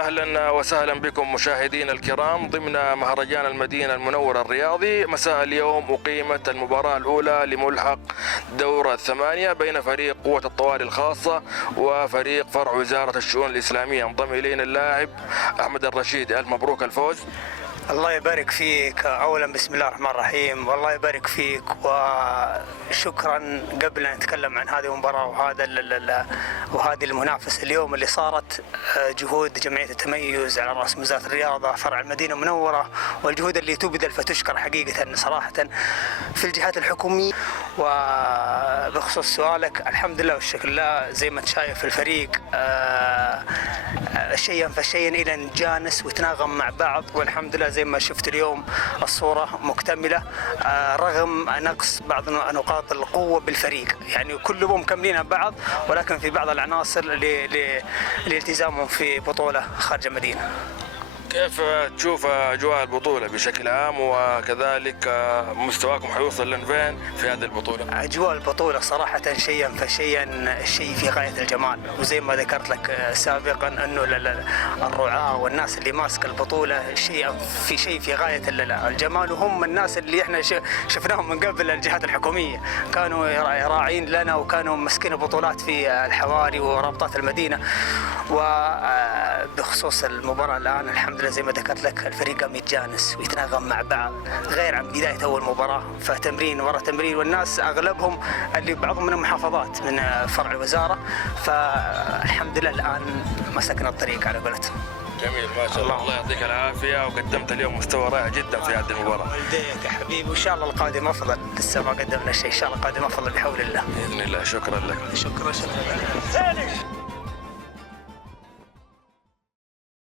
أهلا وسهلا بكم مشاهدينا الكرام ضمن مهرجان المدينة المنورة الرياضي. مساء اليوم أقيمت المباراة الأولى لملحق دور الثمانية بين فريق قوة الطوارئ الخاصة وفريق فرع وزارة الشؤون الإسلامية. انضم إلينا اللاعب أحمد الرشيد. ألف مبروك الفوز. الله يبارك فيك. أولا بسم الله الرحمن الرحيم، والله يبارك فيك وشكرا. قبل أن نتكلم عن هذه المباراة وهذه المنافسة اليوم اللي صارت، جهود جمعية التميز على رأس وزارة الرياضة فرع المدينة المنورة والجهود اللي تبذل فتشكر حقيقة صراحة في الجهات الحكومية. وبخصوص سؤالك، الحمد لله والشكر لله زي ما انت شايف الفريق شيئا فشيئا إلى نتجانس وتناغم مع بعض، والحمد لله زي ما شفت اليوم الصورة مكتملة رغم نقص بعض نقاط القوة بالفريق. يعني كلهم مكملين بعض، ولكن في بعض العناصر لالتزامهم في بطولة خارج المدينة. كيف تشوف أجواء البطولة بشكل عام، وكذلك مستواكم حيوصل لفين في هذه البطولة؟ أجواء البطولة صراحة شيئا فشيئا شيء في غاية الجمال، وزي ما ذكرت لك سابقا أنه الرعاة والناس اللي ماسك البطولة شيء في غاية الجمال، وهم الناس اللي احنا شفناهم من قبل الجهات الحكومية، كانوا راعين لنا وكانوا ماسكين البطولات في الحواري ورابطات المدينة. وبخصوص المباراة الآن الحمد لله زي ما ذكرت لك الفريق قام يتجانس ويتناغم مع بعض غير عن بداية أول مباراة، فتمرين ورا تمرين، والناس أغلبهم اللي بعضهم من المحافظات من فرع الوزارة، فالحمد لله الآن مسكنا الطريق على قولتهم. جميل ما شاء الله. الله يعطيك العافية، وقدمت اليوم مستوى رائع جدا في هذه المباراة. والديك يا حبيبي، وإن شاء الله القادم أفضل. لسه ما قدمنا شيء، إن شاء الله القادم أفضل بحول الله. بإذن الله. شكرا لك. شكرا.